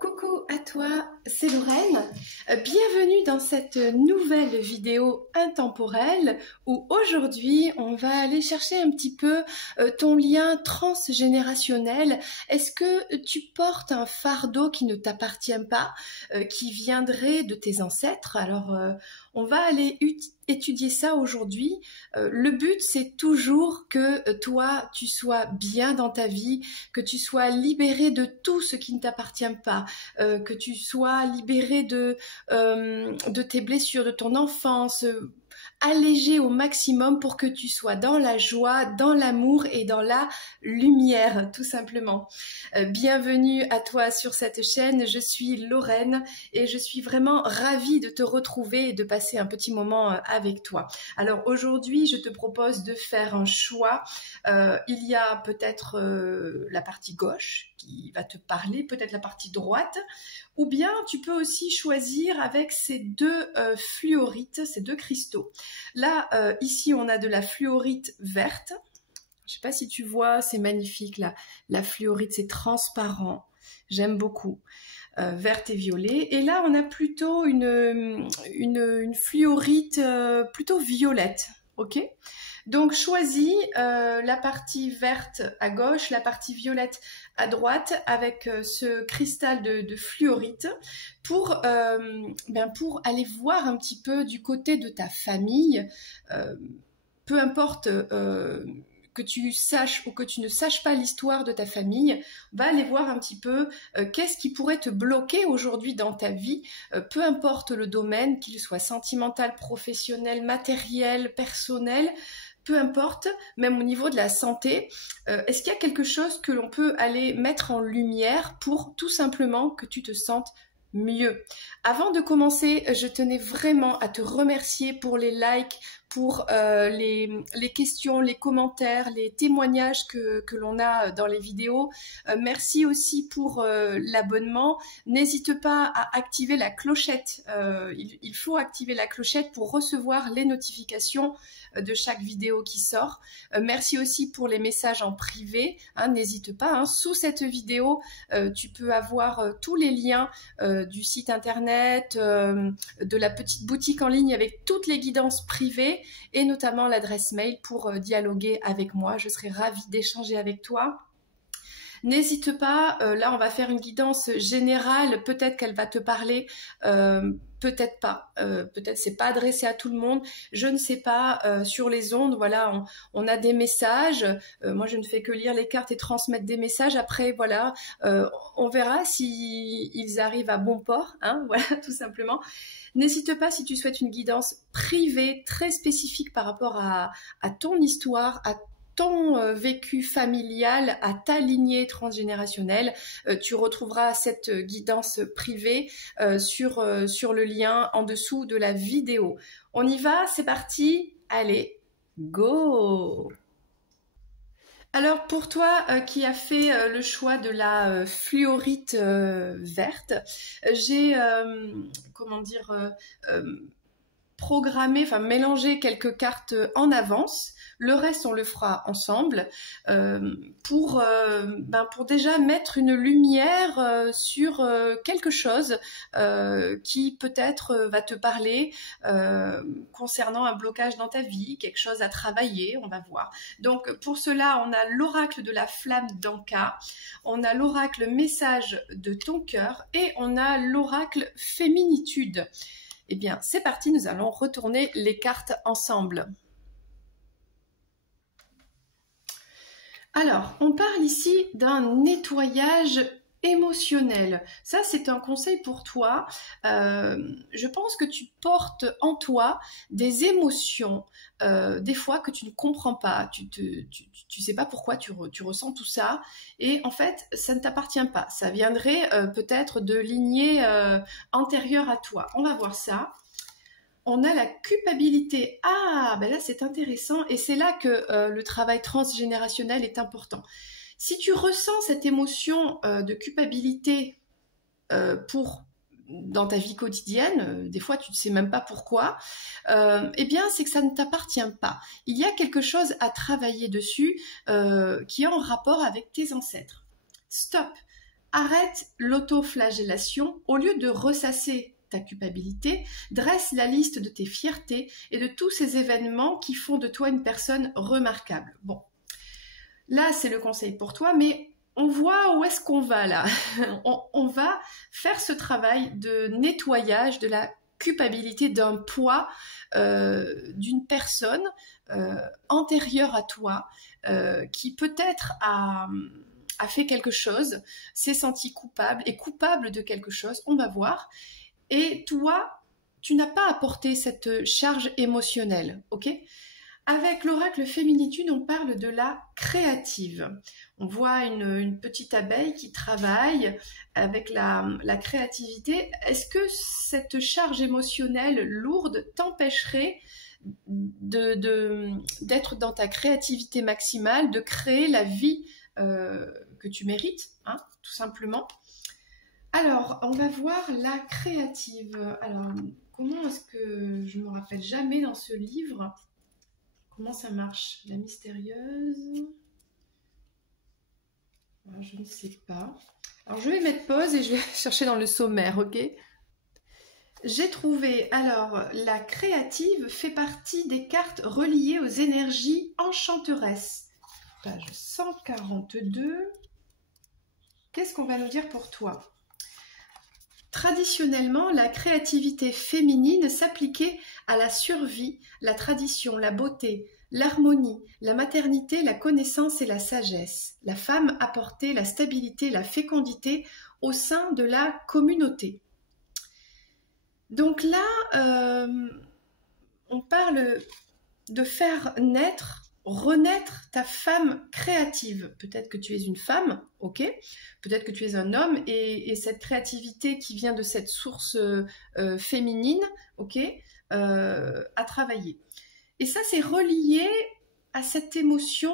Coucou à toi, c'est Lorraine. Bienvenue dans cette nouvelle vidéo intemporelle où aujourd'hui on va aller chercher un petit peu ton lien transgénérationnel. Est-ce que tu portes un fardeau qui ne t'appartient pas, qui viendrait de tes ancêtres? Alors on va aller étudier ça aujourd'hui. Le but, c'est toujours que toi, tu sois bien dans ta vie, que tu sois libéré de tout ce qui ne t'appartient pas, que tu sois libéré de tes blessures, de ton enfance, allégé au maximum pour que tu sois dans la joie, dans l'amour et dans la lumière, tout simplement. Bienvenue à toi sur cette chaîne, je suis Lorraine et je suis vraiment ravie de te retrouver et de passer un petit moment avec toi. Alors aujourd'hui, je te propose de faire un choix. Il y a peut-être la partie gauche qui va te parler, peut-être la partie droite, ou bien tu peux aussi choisir avec ces deux fluorites, ces deux cristaux. Là, ici, on a de la fluorite verte. Je ne sais pas si tu vois, c'est magnifique là. La fluorite, c'est transparent. J'aime beaucoup. Verte et violet. Et là, on a plutôt une fluorite plutôt violette. Ok ? Donc, choisis la partie verte à gauche, la partie violette à droite avec ce cristal de fluorite pour aller voir un petit peu du côté de ta famille. Peu importe que tu saches ou que tu ne saches pas l'histoire de ta famille, va aller voir un petit peu qu'est-ce qui pourrait te bloquer aujourd'hui dans ta vie, peu importe le domaine, qu'il soit sentimental, professionnel, matériel, personnel, peu importe, même au niveau de la santé, est-ce qu'il y a quelque chose que l'on peut aller mettre en lumière pour tout simplement que tu te sentes mieux? Avant de commencer, je tenais vraiment à te remercier pour les likes, pour les questions, les commentaires, les témoignages que l'on a dans les vidéos. Merci aussi pour l'abonnement. N'hésite pas à activer la clochette. Il faut activer la clochette pour recevoir les notifications de chaque vidéo qui sort. Merci aussi pour les messages en privé. N'hésite pas. Sous cette vidéo, tu peux avoir tous les liens du site internet, de la petite boutique en ligne avec toutes les guidances privées et notamment l'adresse mail pour dialoguer avec moi. Je serai ravie d'échanger avec toi. N'hésite pas, là on va faire une guidance générale, peut-être qu'elle va te parler, peut-être pas, peut-être c'est pas adressé à tout le monde, je ne sais pas, sur les ondes, voilà, on a des messages, moi je ne fais que lire les cartes et transmettre des messages, après voilà, on verra si ils arrivent à bon port, voilà, tout simplement. N'hésite pas si tu souhaites une guidance privée, très spécifique par rapport à ton histoire, à ton vécu familial, à ta lignée transgénérationnelle, tu retrouveras cette guidance privée sur le lien en dessous de la vidéo. On y va, c'est parti, allez, go! Alors pour toi qui as fait le choix de la fluorite verte, j'ai programmé, mélangé quelques cartes en avance. Le reste, on le fera ensemble pour déjà mettre une lumière sur quelque chose qui peut-être va te parler concernant un blocage dans ta vie, quelque chose à travailler, on va voir. Donc pour cela, on a l'oracle de la flamme d'Anka, on a l'oracle message de ton cœur et on a l'oracle féminitude. Eh bien, c'est parti, nous allons retourner les cartes ensemble. Alors, on parle ici d'un nettoyage émotionnel. Ça, c'est un conseil pour toi. Je pense que tu portes en toi des émotions, des fois que tu ne comprends pas. Tu sais pas pourquoi tu ressens tout ça. Et en fait, ça ne t'appartient pas. Ça viendrait peut-être de lignées antérieures à toi. On va voir ça. On a la culpabilité. Ah, ben là c'est intéressant et c'est là que le travail transgénérationnel est important. Si tu ressens cette émotion de culpabilité dans ta vie quotidienne, des fois tu ne sais même pas pourquoi, eh bien c'est que ça ne t'appartient pas. Il y a quelque chose à travailler dessus qui est en rapport avec tes ancêtres. Stop. arrête l'autoflagellation. Au lieu de ressasser ta culpabilité, dresse la liste de tes fiertés et de tous ces événements qui font de toi une personne remarquable. Bon, là c'est le conseil pour toi, mais on voit où est-ce qu'on va là. On va faire ce travail de nettoyage de la culpabilité d'un poids d'une personne antérieure à toi qui peut-être a fait quelque chose, s'est senti coupable, est coupable de quelque chose, on va voir. Et toi, tu n'as pas apporté cette charge émotionnelle, ok? Avec l'oracle Féminitude, on parle de la créative. On voit une petite abeille qui travaille avec la créativité. Est-ce que cette charge émotionnelle lourde t'empêcherait d'être dans ta créativité maximale, de créer la vie que tu mérites, hein, tout simplement? Alors, on va voir la créative. Alors, comment est-ce que je me rappelle jamais dans ce livre? Comment ça marche? La mystérieuse? Alors, je ne sais pas. Alors, je vais mettre pause et je vais chercher dans le sommaire, ok? J'ai trouvé, alors, la créative fait partie des cartes reliées aux énergies enchanteresses. Page 142. Qu'est-ce qu'on va nous dire pour toi? Traditionnellement, la créativité féminine s'appliquait à la survie, la tradition, la beauté, l'harmonie, la maternité, la connaissance et la sagesse. La femme apportait la stabilité, la fécondité au sein de la communauté. Donc là, on parle de faire naître, renaître ta femme créative. Peut-être que tu es une femme, ok? Peut-être que tu es un homme et cette créativité qui vient de cette source féminine, ok, à travailler. Et ça, c'est relié à cette émotion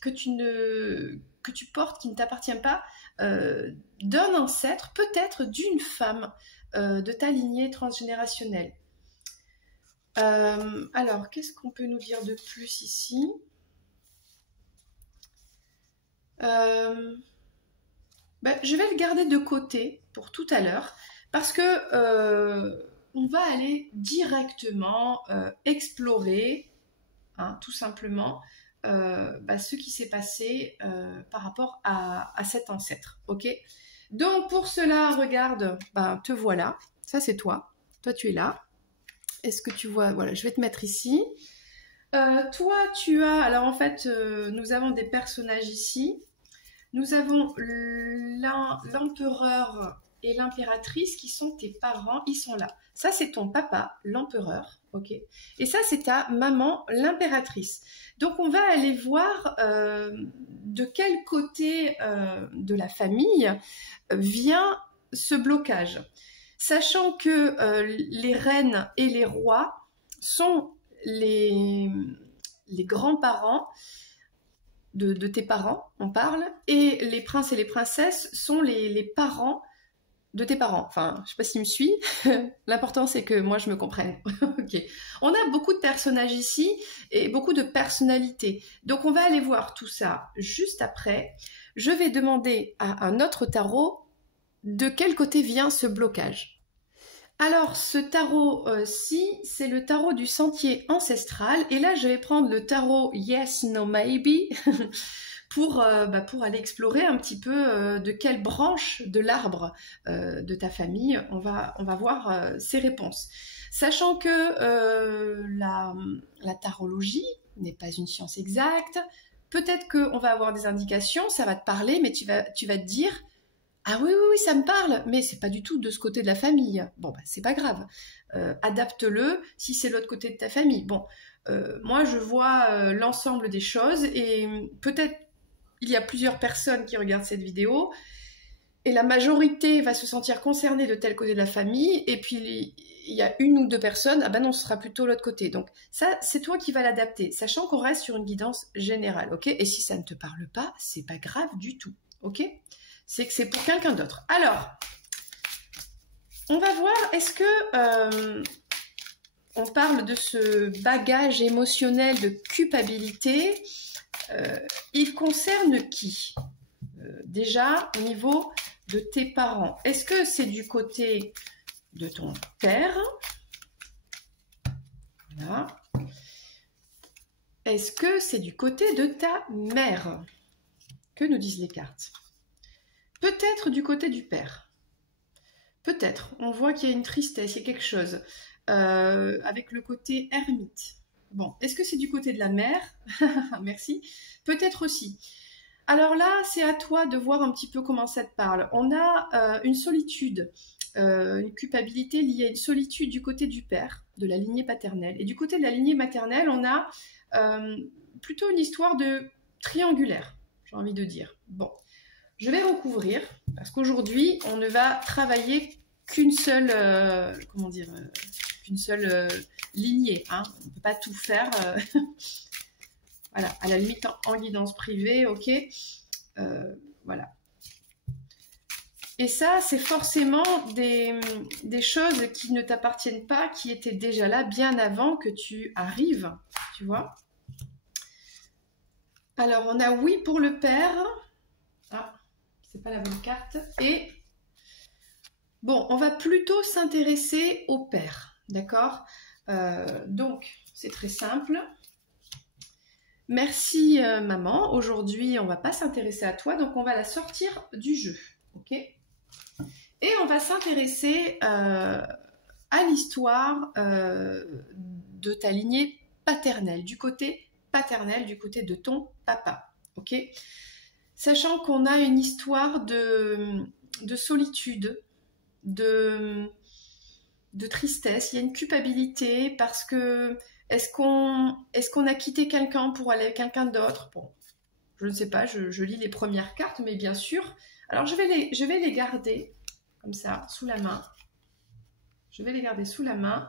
que tu portes, qui ne t'appartient pas, d'un ancêtre, peut-être d'une femme de ta lignée transgénérationnelle. Alors, qu'est-ce qu'on peut nous dire de plus ici? Je vais le garder de côté pour tout à l'heure parce que on va aller directement explorer, hein, tout simplement, ce qui s'est passé par rapport à cet ancêtre. Ok? Donc pour cela, regarde, te voilà. Ça c'est toi. Toi tu es là. Est-ce que tu vois? Voilà, je vais te mettre ici. Toi, tu as... Alors en fait, nous avons des personnages ici. Nous avons l'empereur et l'impératrice qui sont tes parents. Ils sont là. Ça, c'est ton papa, l'empereur. Ok. Et ça, c'est ta maman, l'impératrice. Donc, on va aller voir de quel côté de la famille vient ce blocage. Sachant que les reines et les rois sont les grands-parents de tes parents, on parle, et les princes et les princesses sont les parents de tes parents. Enfin, je sais pas si tu me suis. L'important, c'est que moi, je me comprenne. Ok. On a beaucoup de personnages ici et beaucoup de personnalités. Donc, on va aller voir tout ça juste après. Je vais demander à un autre tarot de quel côté vient ce blocage. Alors, ce tarot-ci, c'est le tarot du sentier ancestral. Et là, je vais prendre le tarot Yes, No, Maybe pour aller explorer un petit peu de quelle branche de l'arbre de ta famille on va voir ces réponses. Sachant que la tarologie n'est pas une science exacte, peut-être qu'on va avoir des indications, ça va te parler, mais tu vas te dire « Ah oui, ça me parle, mais c'est pas du tout de ce côté de la famille. » Bon, c'est pas grave. Adapte-le si c'est l'autre côté de ta famille. Bon, moi, je vois l'ensemble des choses et peut-être il y a plusieurs personnes qui regardent cette vidéo et la majorité va se sentir concernée de tel côté de la famille et puis il y a une ou deux personnes, ah ben non, ce sera plutôt l'autre côté. Donc ça, c'est toi qui vas l'adapter, sachant qu'on reste sur une guidance générale, ok? Et si ça ne te parle pas, c'est pas grave du tout, ok? C'est que c'est pour quelqu'un d'autre. Alors, on va voir, est-ce que on parle de ce bagage émotionnel de culpabilité, il concerne qui? déjà au niveau de tes parents. Est-ce que c'est du côté de ton père? Voilà. Est-ce que c'est du côté de ta mère? Que nous disent les cartes? Peut-être du côté du père. Peut-être. On voit qu'il y a une tristesse, il y a quelque chose. Avec le côté ermite. Bon, est-ce que c'est du côté de la mère? Merci. Peut-être aussi. Alors là, c'est à toi de voir un petit peu comment ça te parle. On a une solitude, une culpabilité liée à une solitude du côté du père, de la lignée paternelle. Et du côté de la lignée maternelle, on a plutôt une histoire de triangulaire, j'ai envie de dire. Bon, je vais recouvrir, parce qu'aujourd'hui, on ne va travailler qu'une seule, comment dire, qu'une seule lignée. Hein. On ne peut pas tout faire. Voilà, à la limite en guidance privée, ok. Voilà. Et ça, c'est forcément des choses qui ne t'appartiennent pas, qui étaient déjà là bien avant que tu arrives, tu vois. Alors, on a oui pour le père. Ah, c'est pas la bonne carte. Et bon, on va plutôt s'intéresser au père, d'accord? Donc, c'est très simple. Merci maman, aujourd'hui on va pas s'intéresser à toi, donc on va la sortir du jeu, ok? Et on va s'intéresser à l'histoire de ta lignée paternelle, du côté paternel, du côté de ton papa, ok? Sachant qu'on a une histoire de solitude, de tristesse, il y a une culpabilité parce que est-ce qu'on a quitté quelqu'un pour aller avec quelqu'un d'autre? Bon, je ne sais pas, je lis les premières cartes, mais bien sûr. Alors, je vais les garder comme ça, sous la main. Je vais les garder sous la main.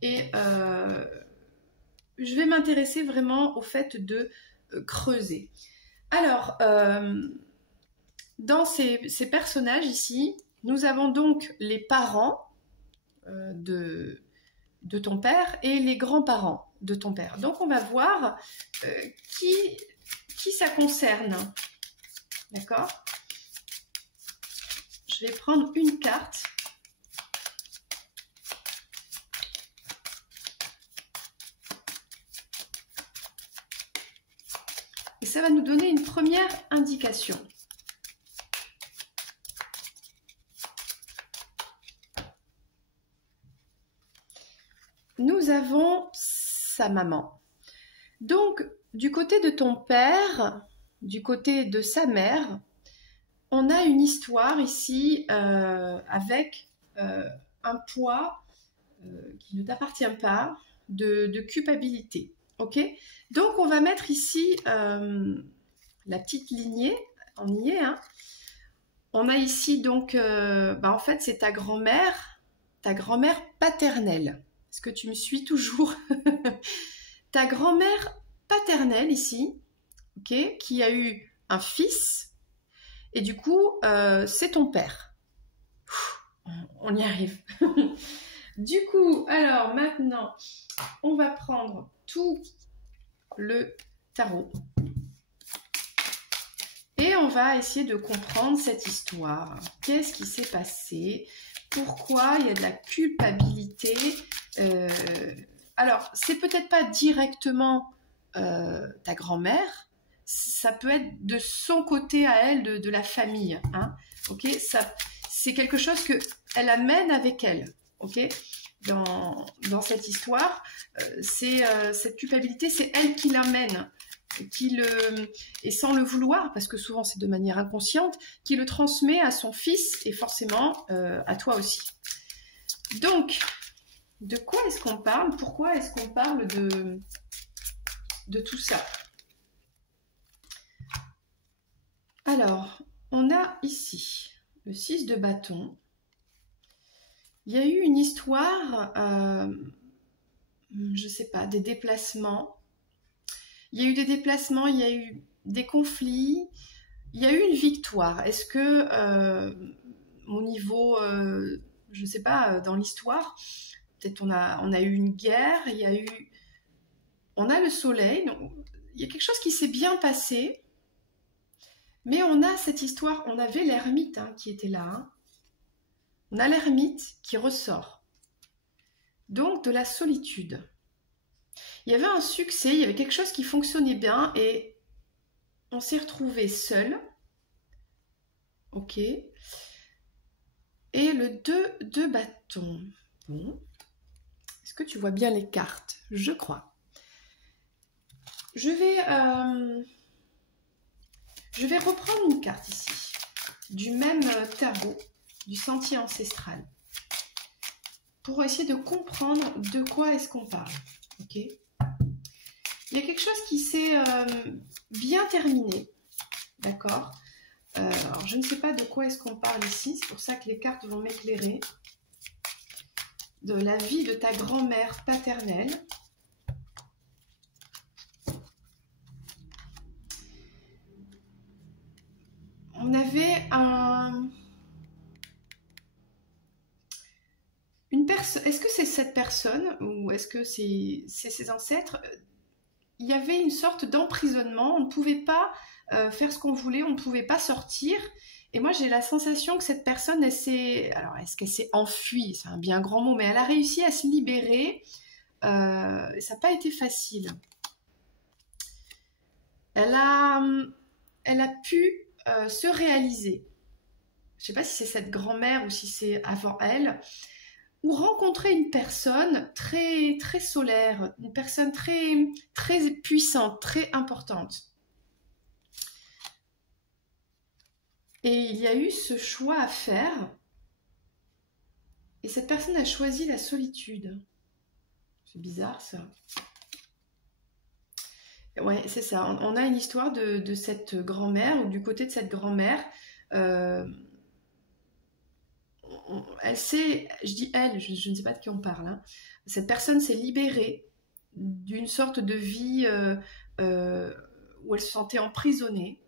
Et je vais m'intéresser vraiment au fait de creuser. Alors, dans ces personnages ici, nous avons donc les parents de ton père et les grands-parents de ton père. Donc on va voir qui ça concerne. D'accord? Je vais prendre une carte. Et ça va nous donner une première indication. Nous avons sa maman. Donc, du côté de ton père, du côté de sa mère, on a une histoire ici avec un poids qui ne t'appartient pas, de culpabilité. Ok? Donc, on va mettre ici la petite lignée. On y est, hein? On a ici donc, en fait, c'est ta grand-mère paternelle. Est-ce que tu me suis toujours? Ta grand-mère paternelle ici, ok, qui a eu un fils, et du coup, c'est ton père. On y arrive. Du coup, alors maintenant, on va prendre tout le tarot. Et on va essayer de comprendre cette histoire. Qu'est-ce qui s'est passé? Pourquoi il y a de la culpabilité? Alors, c'est peut-être pas directement ta grand-mère, ça peut être de son côté à elle, de la famille. Hein, ok, c'est quelque chose qu'elle amène avec elle. Ok, dans cette histoire, cette culpabilité, c'est elle qui l'amène, et sans le vouloir, parce que souvent c'est de manière inconsciente, qui le transmet à son fils et forcément à toi aussi. Donc, de quoi est-ce qu'on parle? Pourquoi est-ce qu'on parle de tout ça? Alors, on a ici le 6 de bâton. Il y a eu une histoire, je ne sais pas, des déplacements. Il y a eu des déplacements, il y a eu des conflits, il y a eu une victoire. Est-ce que au niveau, je ne sais pas, dans l'histoire, peut-être on a eu une guerre, on a le soleil, donc, il y a quelque chose qui s'est bien passé. Mais on a cette histoire, on avait l'ermite hein, qui était là. Hein. On a l'ermite qui ressort. Donc de la solitude. Il y avait un succès, il y avait quelque chose qui fonctionnait bien et on s'est retrouvé seul. Ok. Et le 2 de bâton. Bon. Est-ce que tu vois bien les cartes? Je crois. Je vais reprendre une carte ici, du même tarot, du sentier ancestral, pour essayer de comprendre de quoi est-ce qu'on parle. Ok. Il y a quelque chose qui s'est bien terminé, d'accord. Alors je ne sais pas de quoi est-ce qu'on parle ici, c'est pour ça que les cartes vont m'éclairer. De la vie de ta grand-mère paternelle. On avait une personne. Est-ce que c'est cette personne ou est-ce que c'est ses ancêtres? Il y avait une sorte d'emprisonnement. On ne pouvait pas faire ce qu'on voulait, on ne pouvait pas sortir. Et moi, j'ai la sensation que cette personne, elle s'est... Alors, est-ce qu'elle s'est enfuie? C'est un bien grand mot, mais elle a réussi à se libérer. Ça n'a pas été facile. Elle a pu se réaliser. Je ne sais pas si c'est cette grand-mère ou si c'est avant elle, ou rencontrer une personne très, très solaire, une personne très, très puissante, très importante. Et il y a eu ce choix à faire, et cette personne a choisi la solitude. C'est bizarre ça. Ouais, c'est ça. On a une histoire de cette grand-mère, ou du côté de cette grand-mère. Elle s'est, je dis elle, je ne sais pas de qui on parle. Hein. Cette personne s'est libérée d'une sorte de vie où elle se sentait emprisonnée.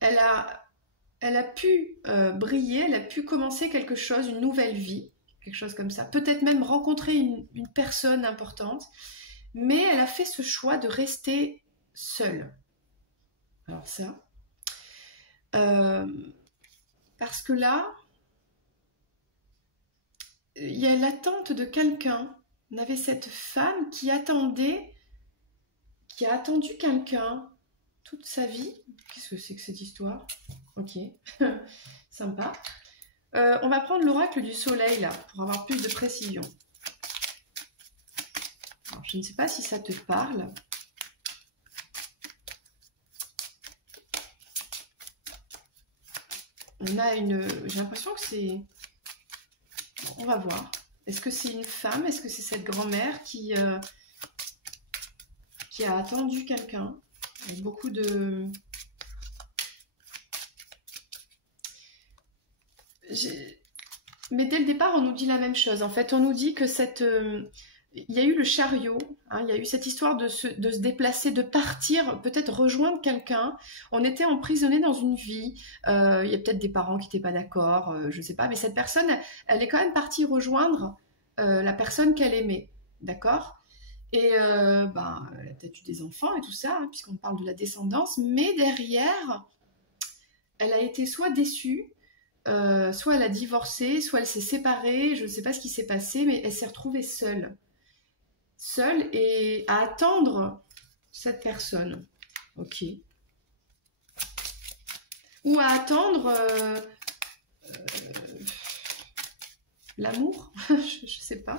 Elle a pu briller, elle a pu commencer quelque chose, une nouvelle vie, quelque chose comme ça. Peut-être même rencontrer une personne importante. Mais elle a fait ce choix de rester seule. Alors ça. Parce que là, il y a l'attente de quelqu'un. On avait cette femme qui attendait, qui a attendu quelqu'un toute sa vie. Qu'est-ce que c'est que cette histoire? Ok, sympa. On va prendre l'oracle du soleil là, pour avoir plus de précision. Alors, je ne sais pas si ça te parle. On a j'ai l'impression que c'est... On va voir. Est-ce que c'est une femme? Est-ce que c'est cette grand-mère qui a attendu quelqu'un? Avec beaucoup de... Mais dès le départ, on nous dit la même chose. En fait, on nous dit que il y a eu le chariot, hein, il y a eu cette histoire de se déplacer, de partir, peut-être rejoindre quelqu'un. On était emprisonné dans une vie. Il y a peut-être des parents qui n'étaient pas d'accord, je ne sais pas. Mais cette personne, elle est quand même partie rejoindre la personne qu'elle aimait, d'accord? Et elle a peut-être eu des enfants et tout ça, hein, puisqu'on parle de la descendance. Mais derrière, elle a été soit déçue, soit elle a divorcé, soit elle s'est séparée. Je ne sais pas ce qui s'est passé, mais elle s'est retrouvée seule. Seule et à attendre cette personne. Ok. Ou à attendre l'amour. Je ne sais pas.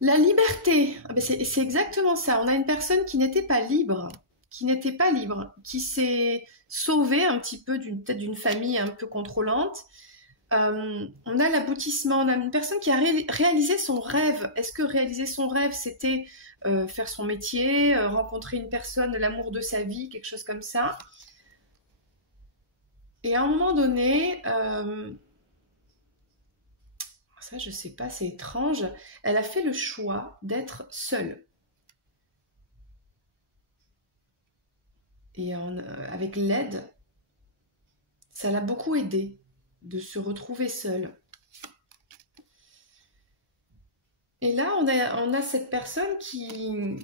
La liberté. Ah ben c'est exactement ça. On a une personne qui n'était pas libre. Qui s'est sauvée un petit peu peut-être d'une famille un peu contrôlante. On a l'aboutissement, on a une personne qui a réalisé son rêve. Est-ce que réaliser son rêve, c'était faire son métier, rencontrer une personne, l'amour de sa vie, quelque chose comme ça? Et à un moment donné, ça je sais pas, c'est étrange, elle a fait le choix d'être seule. Et avec l'aide, ça l'a beaucoup aidée de se retrouver seule. Et là, on a cette personne qui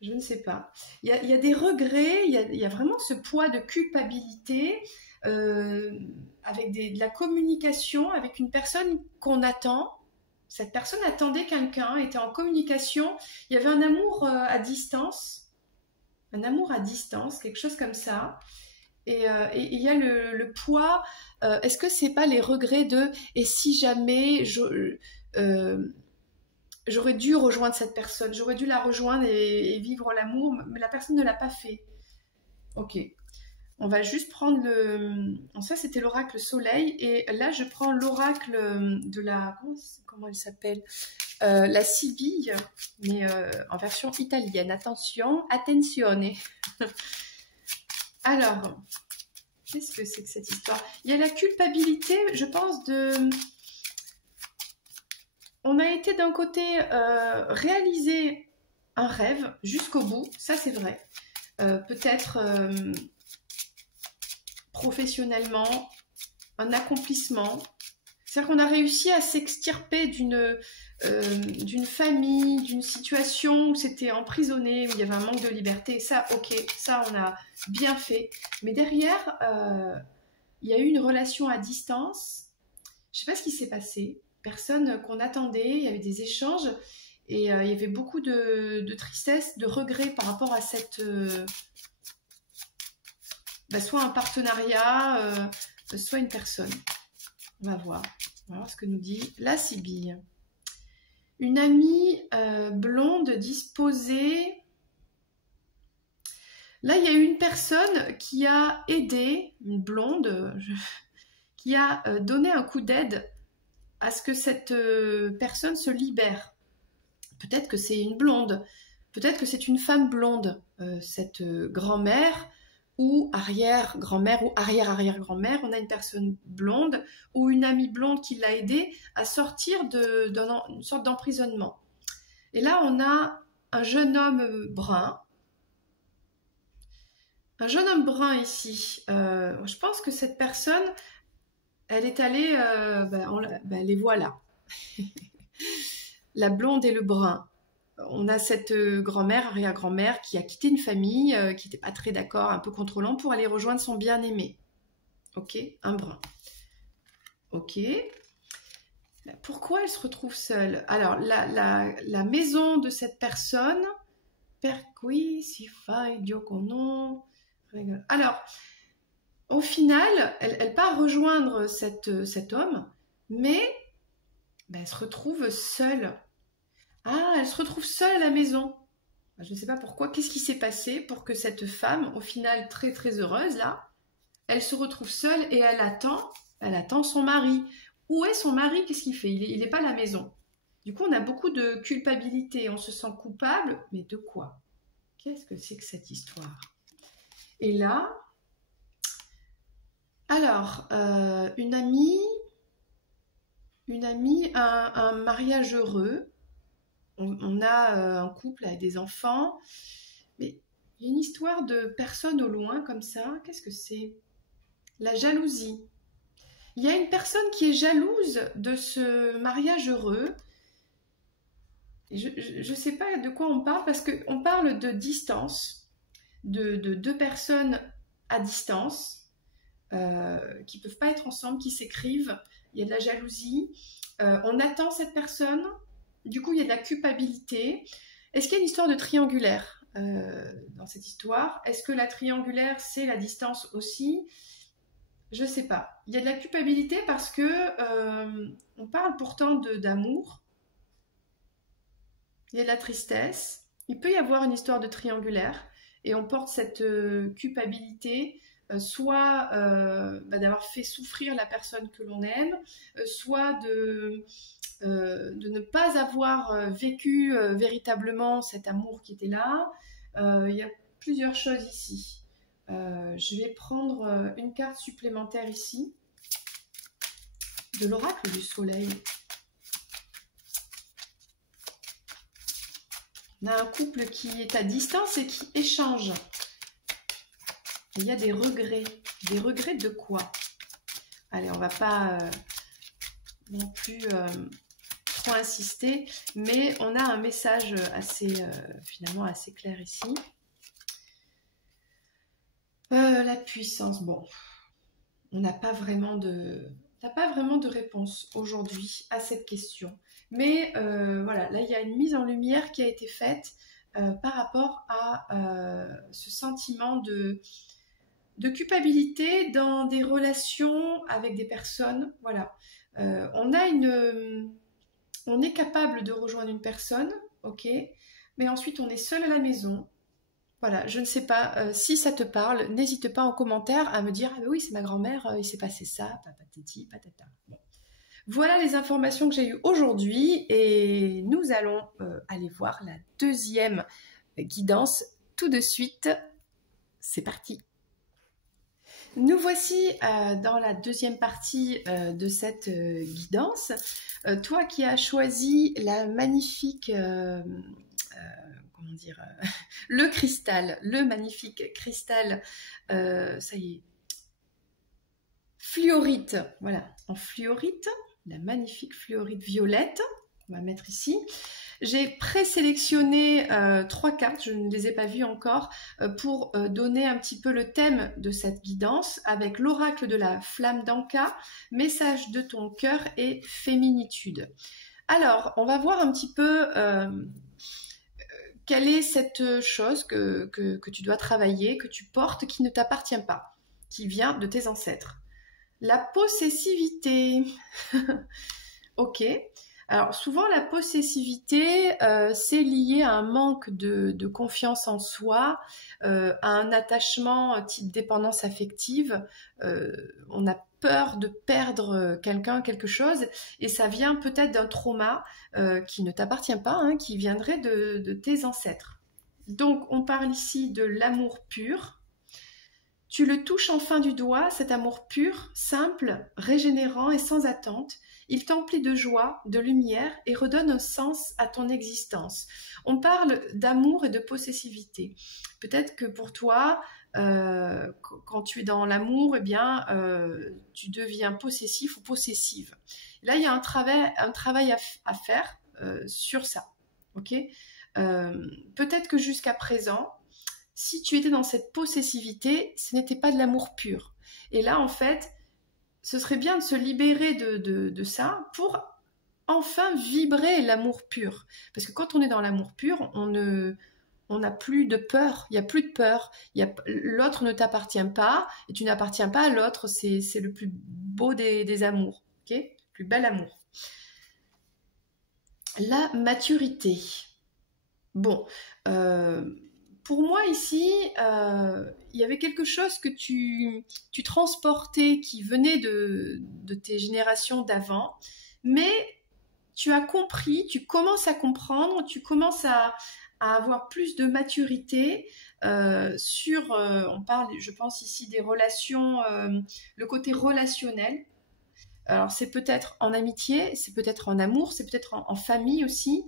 Je ne sais pas. Il y a des regrets, il y a vraiment ce poids de culpabilité avec de la communication avec une personne qu'on attend. Cette personne attendait quelqu'un, était en communication. Il y avait un amour à distance. Un amour à distance, quelque chose comme ça. Et il y a le poids. Est-ce que c'est pas les regrets de et si jamais j'aurais dû rejoindre cette personne, j'aurais dû la rejoindre et vivre l'amour, mais la personne ne l'a pas fait. Ok. On va juste prendre le... Ça, c'était l'oracle soleil. Et là, je prends l'oracle de la... Comment elle s'appelle la Sibille, mais en version italienne. Attention, attenzione. Alors, qu'est-ce que c'est que cette histoire? Il y a la culpabilité, je pense, de... On a été d'un côté réaliser un rêve jusqu'au bout, ça c'est vrai. Peut-être professionnellement, un accomplissement. C'est-à-dire qu'on a réussi à s'extirper d'une famille, d'une situation où c'était emprisonné, où il y avait un manque de liberté. Ça, ok, ça on a bien fait. Mais derrière, il y a eu une relation à distance. Je ne sais pas ce qui s'est passé. Personne qu'on attendait, il y avait des échanges et il y avait beaucoup de tristesse, de regret par rapport à cette... soit un partenariat, soit une personne. On va voir ce que nous dit la Sibille. Une amie blonde disposée. Là, il y a une personne qui a aidé, une blonde, qui a donné un coup d'aide à ce que cette personne se libère. Peut-être que c'est une blonde, peut-être que c'est une femme blonde, cette grand-mère ou arrière-grand-mère ou arrière-arrière-grand-mère, on a une personne blonde ou une amie blonde qui l'a aidée à sortir d'une sorte d'emprisonnement. Et là, on a un jeune homme brun. Un jeune homme brun ici. Je pense que cette personne... Elle est allée, les voilà. La blonde et le brun. On a cette grand-mère, arrière-grand-mère, qui a quitté une famille, qui n'était pas très d'accord, un peu contrôlant, pour aller rejoindre son bien-aimé. Ok, un brun. Ok. Pourquoi elle se retrouve seule? Alors, la maison de cette personne... Per cui si fai Dio non. Alors... Au final, elle part rejoindre cet homme, mais elle se retrouve seule. Ah, elle se retrouve seule à la maison. Je ne sais pas pourquoi. Qu'est-ce qui s'est passé pour que cette femme, au final très très heureuse là, elle se retrouve seule et elle attend son mari. Où est son mari? Qu'est-ce qu'il fait? Il n'est pas à la maison. Du coup, on a beaucoup de culpabilité. On se sent coupable, mais de quoi? Qu'est-ce que c'est que cette histoire? Et là... Alors, une amie, un mariage heureux. On a un couple avec des enfants. Mais il y a une histoire de personnes au loin comme ça. Qu'est-ce que c'est? La jalousie. Il y a une personne qui est jalouse de ce mariage heureux. Je ne sais pas de quoi on parle parce qu'on parle de distance, de deux personnes à distance. Qui ne peuvent pas être ensemble, qui s'écrivent, il y a de la jalousie, on attend cette personne, du coup il y a de la culpabilité. Est-ce qu'il y a une histoire de triangulaire dans cette histoire? Est-ce que la triangulaire c'est la distance aussi? Je ne sais pas. Il y a de la culpabilité parce que on parle pourtant d'amour, il y a de la tristesse, il peut y avoir une histoire de triangulaire et on porte cette culpabilité soit d'avoir fait souffrir la personne que l'on aime, soit de ne pas avoir vécu véritablement cet amour qui était là. Il y a plusieurs choses ici. Je vais prendre une carte supplémentaire ici, de l'oracle du soleil. On a un couple qui est à distance et qui échange. Il y a des regrets. Des regrets de quoi? Allez, on va pas non plus trop insister, mais on a un message assez, finalement assez clair ici. La puissance, bon, on n'a pas vraiment de réponse aujourd'hui à cette question. Mais voilà, là il y a une mise en lumière qui a été faite par rapport à ce sentiment de culpabilité dans des relations avec des personnes. Voilà, on est capable de rejoindre une personne, ok, mais ensuite on est seul à la maison. Voilà, je ne sais pas si ça te parle, n'hésite pas en commentaire à me dire ah oui, c'est ma grand-mère, il s'est passé ça, patati patata. Bon. Voilà les informations que j'ai eues aujourd'hui et nous allons aller voir la deuxième guidance tout de suite. C'est parti. Nous voici dans la deuxième partie de cette guidance. Toi qui as choisi la magnifique comment dire, le cristal, le magnifique cristal, ça y est, fluorite, voilà, en fluorite, la magnifique fluorite violette, on va mettre ici. J'ai présélectionné 3 cartes, je ne les ai pas vues encore, pour donner un petit peu le thème de cette guidance, avec l'oracle de la flamme d'Anka, message de ton cœur et féminitude. Alors, on va voir un petit peu quelle est cette chose que tu dois travailler, que tu portes, qui ne t'appartient pas, qui vient de tes ancêtres. La possessivité. Ok. Alors, souvent, la possessivité, c'est lié à un manque de confiance en soi, à un attachement type dépendance affective. On a peur de perdre quelqu'un, quelque chose, et ça vient peut-être d'un trauma qui ne t'appartient pas, hein, qui viendrait de tes ancêtres. Donc, on parle ici de l'amour pur. Tu le touches en fin du doigt, cet amour pur, simple, régénérant et sans attente. Il t'emplit de joie, de lumière et redonne un sens à ton existence. On parle d'amour et de possessivité. Peut-être que pour toi, quand tu es dans l'amour, eh bien, tu deviens possessif ou possessive. Là, il y a un travail à faire sur ça. Ok. Peut-être que jusqu'à présent, si tu étais dans cette possessivité, ce n'était pas de l'amour pur. Et là, en fait, ce serait bien de se libérer de ça pour enfin vibrer l'amour pur. Parce que quand on est dans l'amour pur, on n'a plus de peur. Il n'y a plus de peur. L'autre ne t'appartient pas et tu n'appartiens pas à l'autre. C'est le plus beau des amours. Okay, le plus bel amour. La maturité. Bon, pour moi ici, il y avait quelque chose que tu transportais qui venait de tes générations d'avant, mais tu as compris, tu commences à comprendre, tu commences à avoir plus de maturité sur, on parle, je pense ici des relations, le côté relationnel. Alors c'est peut-être en amitié, c'est peut-être en amour, c'est peut-être en famille aussi.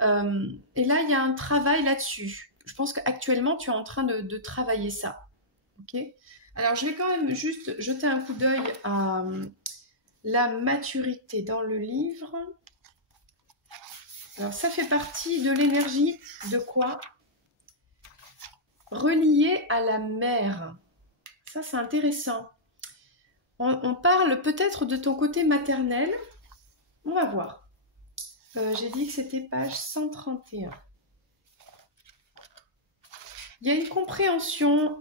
Et là, il y a un travail là-dessus. Je pense qu'actuellement, tu es en train de travailler ça. Ok. Alors, je vais quand même juste jeter un coup d'œil à la maturité dans le livre. Alors, ça fait partie de l'énergie de quoi? Reliée à la mère. Ça, c'est intéressant. On parle peut-être de ton côté maternel. On va voir. J'ai dit que c'était page 131. Il y a une compréhension,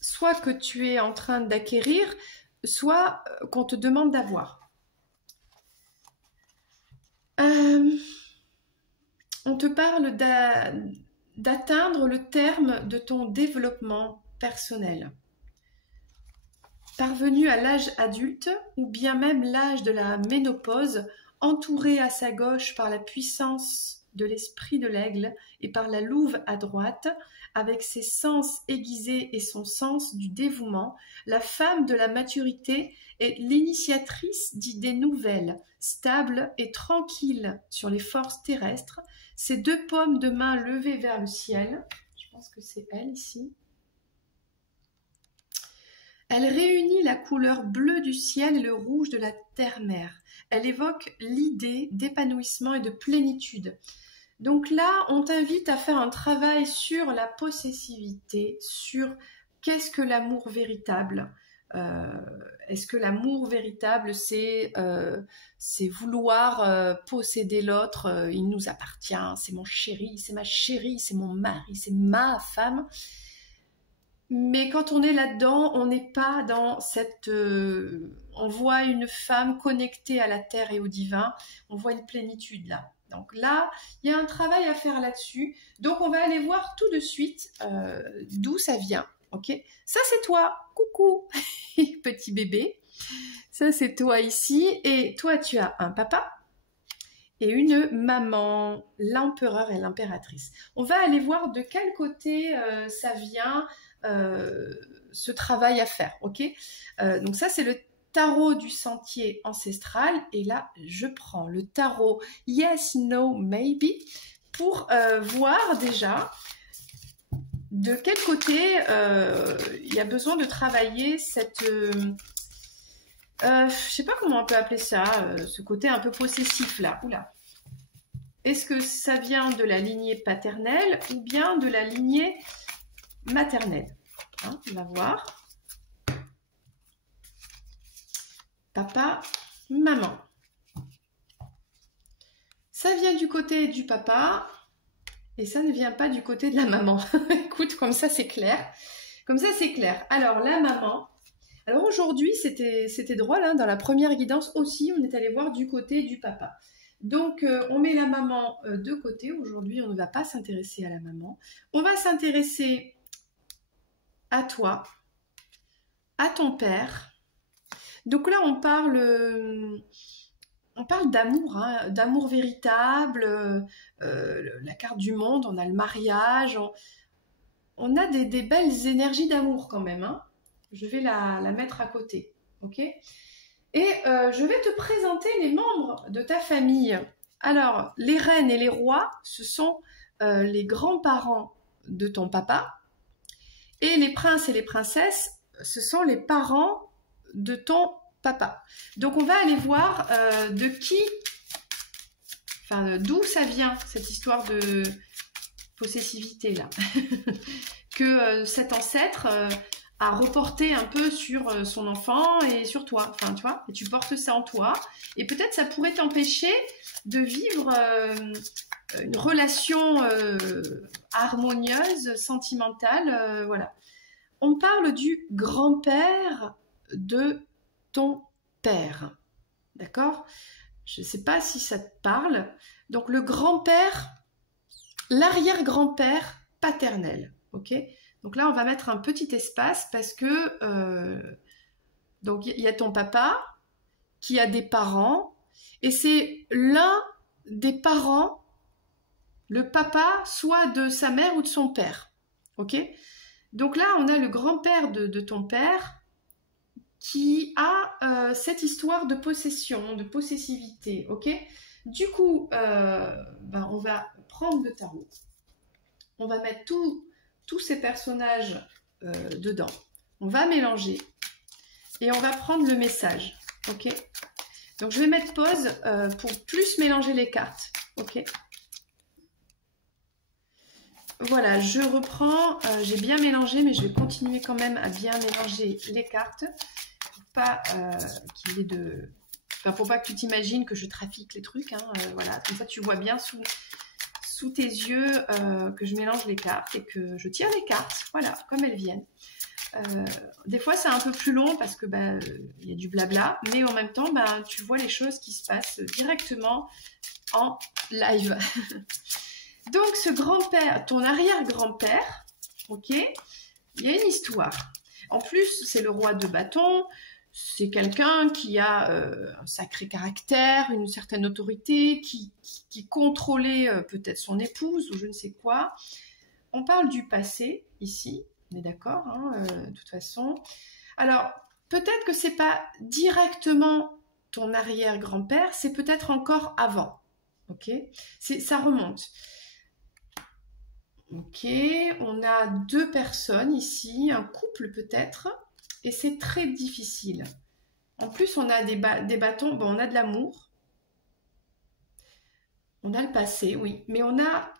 soit que tu es en train d'acquérir, soit qu'on te demande d'avoir. On te parle d'atteindre le terme de ton développement personnel. Parvenu à l'âge adulte, ou bien même l'âge de la ménopause, entouré à sa gauche par la puissance de l'esprit de l'aigle et par la louve à droite, avec ses sens aiguisés et son sens du dévouement, la femme de la maturité est l'initiatrice d'idées nouvelles, stables et tranquilles sur les forces terrestres, ses 2 paumes de main levées vers le ciel. Je pense que c'est elle ici. Elle réunit la couleur bleue du ciel et le rouge de la terre-mère. Elle évoque l'idée d'épanouissement et de plénitude. Donc là, on t'invite à faire un travail sur la possessivité, sur qu'est-ce que l'amour véritable. Est-ce que l'amour véritable, c'est vouloir posséder l'autre, il nous appartient, c'est mon chéri, c'est ma chérie, c'est mon mari, c'est ma femme. Mais quand on est là-dedans, on n'est pas dans cette... on voit une femme connectée à la terre et au divin, on voit une plénitude là. Donc là, il y a un travail à faire là-dessus. Donc on va aller voir tout de suite d'où ça vient. Ok, ça c'est toi, coucou, petit bébé. Ça c'est toi ici. Et toi tu as un papa et une maman, l'empereur et l'impératrice. On va aller voir de quel côté ça vient, ce travail à faire. Ok, donc ça c'est le tarot du sentier ancestral, et là je prends le tarot Yes, No, Maybe pour voir déjà de quel côté il y a besoin de travailler cette... je sais pas comment on peut appeler ça, ce côté un peu possessif là. Oula. Est-ce que ça vient de la lignée paternelle ou bien de la lignée maternelle, hein, on va voir. Papa, maman. Ça vient du côté du papa et ça ne vient pas du côté de la maman. Écoute, comme ça c'est clair. Comme ça c'est clair. Alors la maman. Alors aujourd'hui c'était drôle, hein, dans la première guidance aussi on est allé voir du côté du papa. Donc on met la maman de côté. Aujourd'hui on ne va pas s'intéresser à la maman. On va s'intéresser à toi, à ton père. Donc là, on parle d'amour, hein, d'amour véritable, la carte du monde, on a le mariage, on a des belles énergies d'amour quand même. Hein. Je vais la mettre à côté, ok? Et je vais te présenter les membres de ta famille. Alors, les reines et les rois, ce sont les grands-parents de ton papa, et les princes et les princesses, ce sont les parents de ton papa. Donc on va aller voir de qui, enfin d'où ça vient cette histoire de possessivité là, que cet ancêtre a reporté un peu sur son enfant et sur toi. Enfin tu vois, et tu portes ça en toi, et peut-être ça pourrait t'empêcher de vivre une relation harmonieuse, sentimentale, voilà. On parle du grand-père de ton père, d'accord? Je ne sais pas si ça te parle. Donc le grand-père, l'arrière-grand-père paternel, ok? Donc là, on va mettre un petit espace parce que donc il y a ton papa qui a des parents et c'est l'un des parents, le papa, soit de sa mère ou de son père, ok? Donc là, on a le grand-père de ton père qui a cette histoire de possession, de possessivité, ok? Du coup, on va prendre le tarot. On va mettre tous ces personnages dedans. On va mélanger. Et on va prendre le message, ok? Donc, je vais mettre pause pour plus mélanger les cartes, ok? Voilà, je reprends, j'ai bien mélangé, mais je vais continuer quand même à bien mélanger les cartes, pour pas qu'il y ait de... Enfin, pour pas que tu t'imagines que je trafique les trucs, hein, voilà, comme ça tu vois bien sous tes yeux que je mélange les cartes et que je tire les cartes, voilà, comme elles viennent. Des fois c'est un peu plus long parce que il y a du blabla, mais en même temps tu vois les choses qui se passent directement en live. Donc ce grand-père, ton arrière-grand-père, ok, il y a une histoire. En plus, c'est le roi de bâton, c'est quelqu'un qui a un sacré caractère, une certaine autorité, qui contrôlait peut-être son épouse ou je ne sais quoi. On parle du passé ici, on est d'accord, hein, de toute façon. Alors, peut-être que c'est pas directement ton arrière-grand-père, c'est peut-être encore avant, ok? Ça remonte. Ok, on a deux personnes ici, un couple peut-être. et c'est très difficile. En plus, on a des bâtons, bon, on a de l'amour, on a le passé, oui, mais on a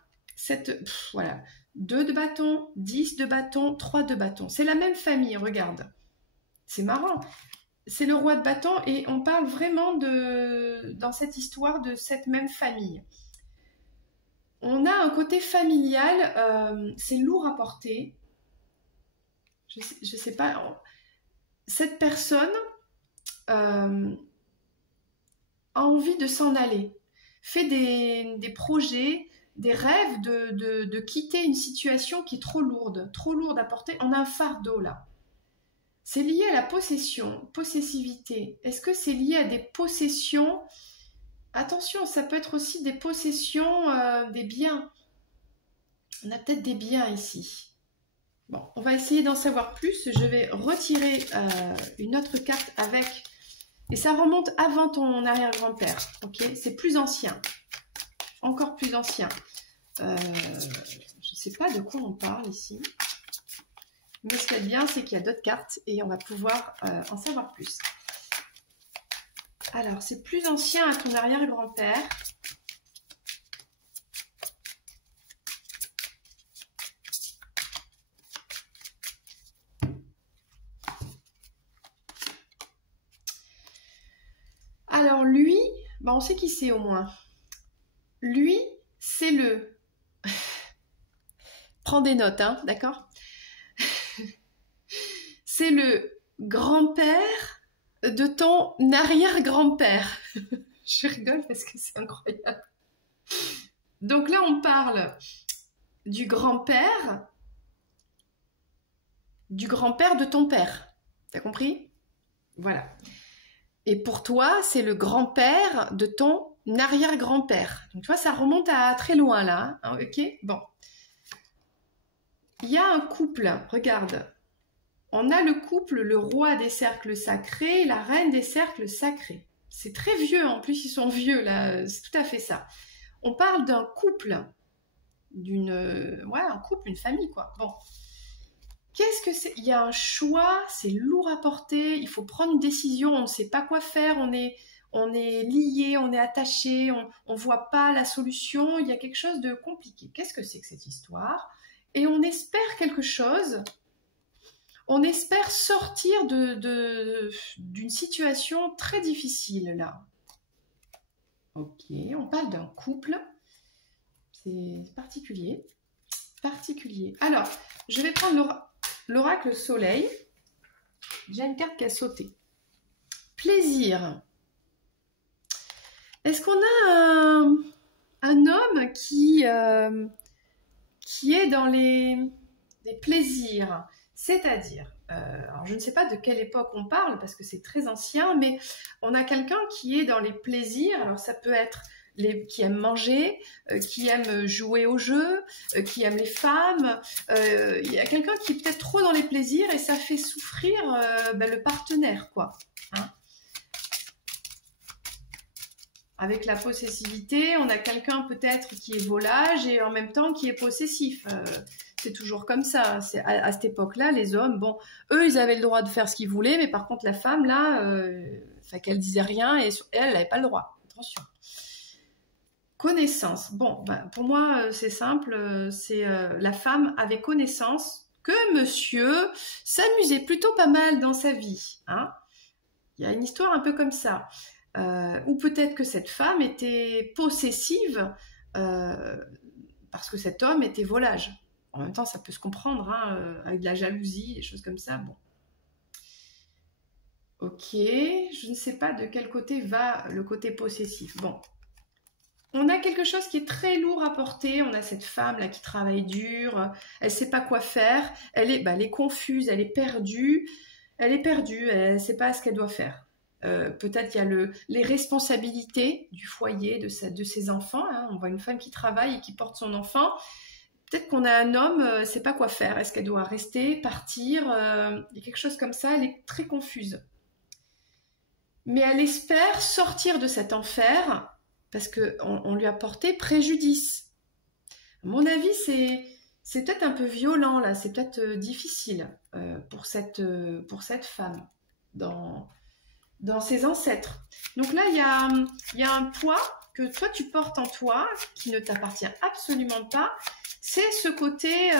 voilà, 2 de bâtons, 10 de bâtons, 3 de bâtons. C'est la même famille, regarde. C'est marrant. C'est le roi de bâtons et on parle vraiment dans cette histoire de cette même famille. On a un côté familial, c'est lourd à porter. Je sais pas. Cette personne a envie de s'en aller, fait des projets, des rêves de quitter une situation qui est trop lourde à porter. On a un fardeau là. C'est lié à la possession, possessivité. Est-ce que c'est lié à des possessions? Attention, ça peut être aussi des possessions, des biens. On a peut-être des biens ici. Bon, on va essayer d'en savoir plus. Je vais retirer une autre carte avec... Et ça remonte avant ton arrière-grand-père. Ok, c'est plus ancien. Encore plus ancien. Je ne sais pas de quoi on parle ici. Mais ce qui est bien, c'est qu'il y a d'autres cartes et on va pouvoir en savoir plus. Alors, c'est plus ancien à ton arrière-grand-père. Alors, lui, bah, on sait qui c'est au moins. Lui, c'est le... Prends des notes, hein, d'accord? C'est le grand-père de ton arrière-grand-père. Je rigole parce que c'est incroyable. Donc là, on parle du grand-père de ton père. T'as compris? Voilà. Et pour toi, c'est le grand-père de ton arrière-grand-père. Donc tu vois, ça remonte à très loin là. Hein, ok? Bon. Il y a un couple, regarde. On a le couple, le roi des cercles sacrés, la reine des cercles sacrés. C'est très vieux, en plus ils sont vieux là, c'est tout à fait ça. On parle d'un couple, un couple, une famille quoi. Bon, qu'est-ce que c'est? Il y a un choix, c'est lourd à porter, il faut prendre une décision, on ne sait pas quoi faire, on est lié, on est attaché, on ne voit pas la solution, il y a quelque chose de compliqué. Qu'est-ce que c'est que cette histoire? Et on espère quelque chose. On espère sortir d'une situation très difficile, là. Ok, on parle d'un couple. C'est particulier. Particulier. Alors, je vais prendre l'oracle soleil. J'ai une carte qui a sauté. Plaisir. Est-ce qu'on a un homme qui est dans les plaisirs? C'est-à-dire, alors je ne sais pas de quelle époque on parle parce que c'est très ancien, mais on a quelqu'un qui est dans les plaisirs. Alors ça peut être qui aime manger, qui aime jouer au jeu, qui aime les femmes. Il y a quelqu'un qui est peut-être trop dans les plaisirs et ça fait souffrir le partenaire, quoi. Hein? Avec la possessivité, on a quelqu'un peut-être qui est volage et en même temps qui est possessif. C'est toujours comme ça. À cette époque-là, les hommes, bon, eux, ils avaient le droit de faire ce qu'ils voulaient, mais par contre, la femme, là, qu'elle disait rien et elle n'avait pas le droit. Attention. Connaissance. Bon, pour moi, c'est simple. C'est la femme avait connaissance que monsieur s'amusait plutôt pas mal dans sa vie. Hein. Il y a une histoire un peu comme ça. Ou peut-être que cette femme était possessive parce que cet homme était volage. En même temps, ça peut se comprendre, hein, avec de la jalousie, des choses comme ça. Bon. Ok, je ne sais pas de quel côté va le côté possessif. Bon. On a quelque chose qui est très lourd à porter. On a cette femme-là qui travaille dur. Elle ne sait pas quoi faire. Elle est confuse, elle est perdue. Elle ne sait pas ce qu'elle doit faire. Peut-être il y a les responsabilités du foyer, de ses enfants. Hein. On voit une femme qui travaille et qui porte son enfant. Peut-être qu'on a un homme, ne sait pas quoi faire. Est-ce qu'elle doit rester, partir? Il y a quelque chose comme ça, elle est très confuse. Mais elle espère sortir de cet enfer parce qu'on lui a porté préjudice. À mon avis, c'est peut-être un peu violent là, c'est peut-être difficile pour cette femme dans ses ancêtres. Donc là, il y a un poids que toi tu portes en toi, qui ne t'appartient absolument pas. C'est ce côté,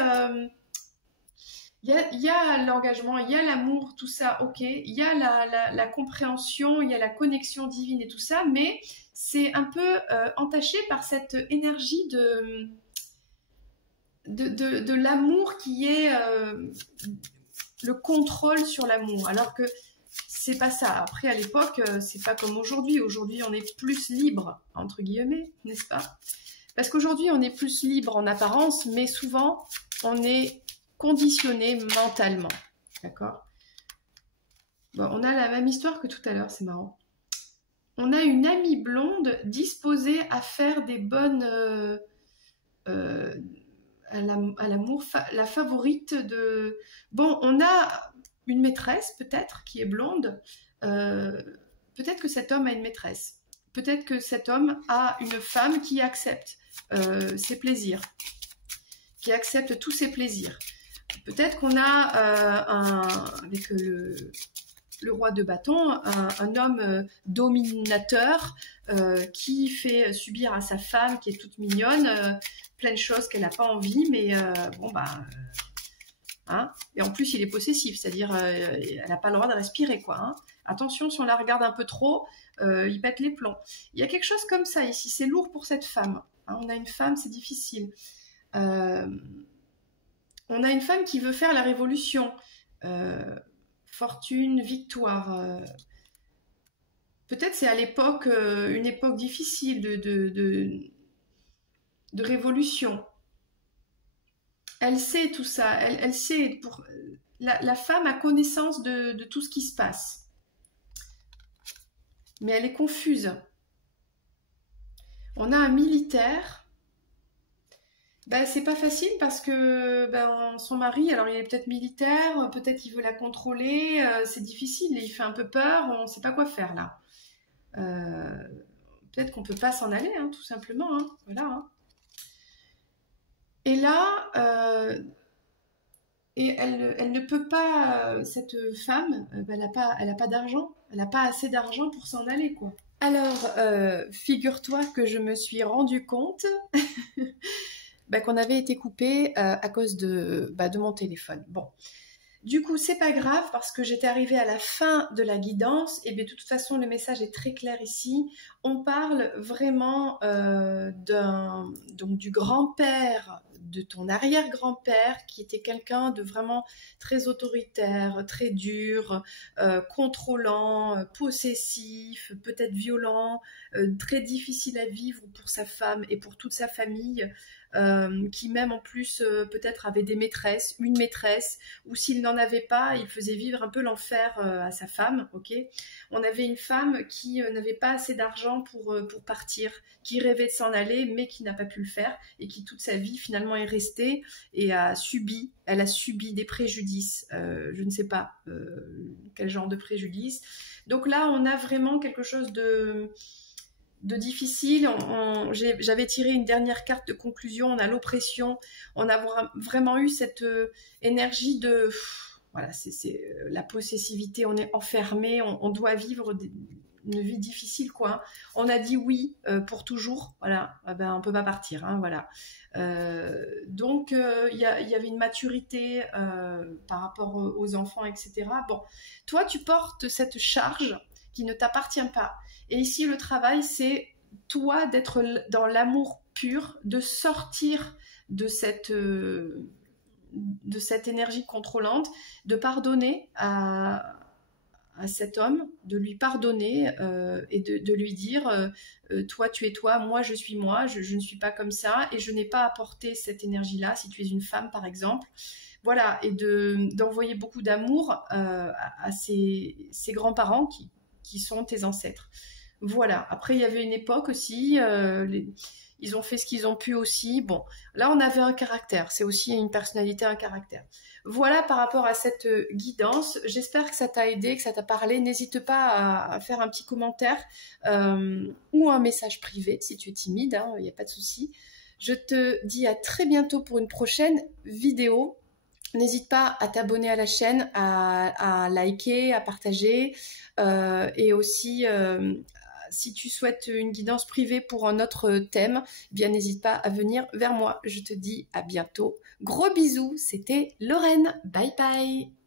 il y a l'engagement, il y a l'amour, tout ça, ok. Il y a la compréhension, il y a la connexion divine et tout ça, mais c'est un peu entaché par cette énergie de l'amour qui est le contrôle sur l'amour. Alors que c'est pas ça. Après, à l'époque, c'est pas comme aujourd'hui. Aujourd'hui, on est plus libre, entre guillemets, n'est-ce pas? Parce qu'aujourd'hui, on est plus libre en apparence, mais souvent, on est conditionné mentalement. D'accord? Bon, on a la même histoire que tout à l'heure, c'est marrant. On a une amie blonde disposée à faire des bonnes... à l'amour, la favorite de... Bon, on a une maîtresse, peut-être, qui est blonde. Peut-être que cet homme a une maîtresse. Peut-être que cet homme a une femme qui accepte ses plaisirs, qui accepte tous ses plaisirs. Peut-être qu'on a, avec le roi de bâton, un homme dominateur qui fait subir à sa femme, qui est toute mignonne, plein de choses qu'elle n'a pas envie, mais bon, bah... Hein, et en plus, il est possessif, c'est-à-dire elle n'a pas le droit de respirer, quoi. Hein. Attention, si on la regarde un peu trop, il pète les plombs. Il y a quelque chose comme ça ici, c'est lourd pour cette femme. Hein, on a une femme, c'est difficile. On a une femme qui veut faire la révolution. Fortune, victoire. Peut-être c'est à l'époque, une époque difficile de révolution. Elle sait tout ça, elle sait, la femme a connaissance de tout ce qui se passe. Mais elle est confuse. On a un militaire. Ben, c'est pas facile parce que son mari, alors il est peut-être militaire, peut-être il veut la contrôler, c'est difficile, il fait un peu peur, on ne sait pas quoi faire là. Peut-être qu'on peut pas s'en aller, hein, tout simplement. Hein, voilà. Hein. Et là, elle ne peut pas, cette femme, elle n'a pas d'argent, elle n'a pas assez d'argent pour s'en aller, quoi. Alors, figure-toi que je me suis rendu compte qu'on avait été coupé à cause de mon téléphone. Bon, du coup, c'est pas grave parce que j'étais arrivée à la fin de la guidance et de toute façon, le message est très clair ici. On parle vraiment du grand-père de ton arrière-grand-père qui était quelqu'un de vraiment très autoritaire, très dur, contrôlant, possessif, peut-être violent, très difficile à vivre pour sa femme et pour toute sa famille. Qui même en plus peut-être avait des maîtresses, une maîtresse, ou s'il n'en avait pas, il faisait vivre un peu l'enfer à sa femme, ok. On avait une femme qui n'avait pas assez d'argent pour partir, qui rêvait de s'en aller, mais qui n'a pas pu le faire, et qui toute sa vie finalement est restée et elle a subi des préjudices, je ne sais pas quel genre de préjudice. Donc là, on a vraiment quelque chose de difficile. J'avais tiré une dernière carte de conclusion. On a l'oppression. On a vraiment eu cette énergie de... Voilà, c'est la possessivité. On est enfermé. On doit vivre une vie difficile, quoi. On a dit oui pour toujours. Voilà, on peut pas partir. Hein, voilà. Donc, il y avait une maturité par rapport aux enfants, etc. Bon, toi, tu portes cette charge qui ne t'appartient pas. Et ici, le travail, c'est toi d'être dans l'amour pur, de sortir de cette énergie contrôlante, de pardonner à cet homme, de lui pardonner et de lui dire toi tu es toi, moi je suis moi, je ne suis pas comme ça et je n'ai pas apporté cette énergie-là si tu es une femme par exemple. Voilà, et d'envoyer beaucoup d'amour à ces grands-parents qui sont tes ancêtres. Voilà, après il y avait une époque aussi, ils ont fait ce qu'ils ont pu aussi. Bon, là on avait un caractère, c'est aussi une personnalité, un caractère. Voilà par rapport à cette guidance, j'espère que ça t'a aidé, que ça t'a parlé. N'hésite pas à faire un petit commentaire ou un message privé si tu es timide, il n'y a pas de souci. Je te dis à très bientôt pour une prochaine vidéo. N'hésite pas à t'abonner à la chaîne, à liker, à partager et aussi si tu souhaites une guidance privée pour un autre thème, eh bien n'hésite pas à venir vers moi. Je te dis à bientôt. Gros bisous, c'était Lorraine. Bye bye.